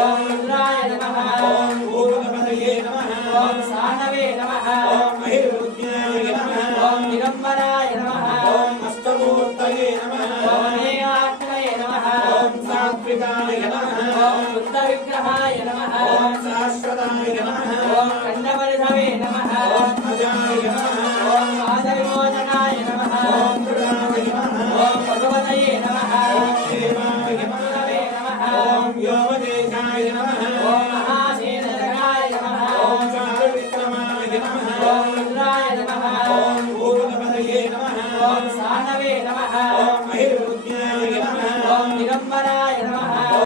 ओम रुद्राय नमः ओम भूतपतये नमः ओम सानवे नमः ओम महिर्मुद्याय नमः ओम दिगंबराय नमः ओम अष्टमूर्तये नमः ओम नेयात्मये नमः ओम सात्विकाय नमः ओम बुद्धविग्रहाय नमः ओम शाश्वताय नमः ओम खंडवर्धवे नमः ओम अजाय नमः ओम आदविमोचनाय नमः ओम कृताय नमः ओम भगवतये नमः ओम देवाय नमः ओम व्योमदेशाय नमः ओम महासेनजगाय नमः ओम चारुविक्रमाय नमः ओम रुद्राय नमः ओम भूतपतये नमः ओम सानवे नमः ओम महिर्मुद्याय नमः ओम दिगंबराय नमः।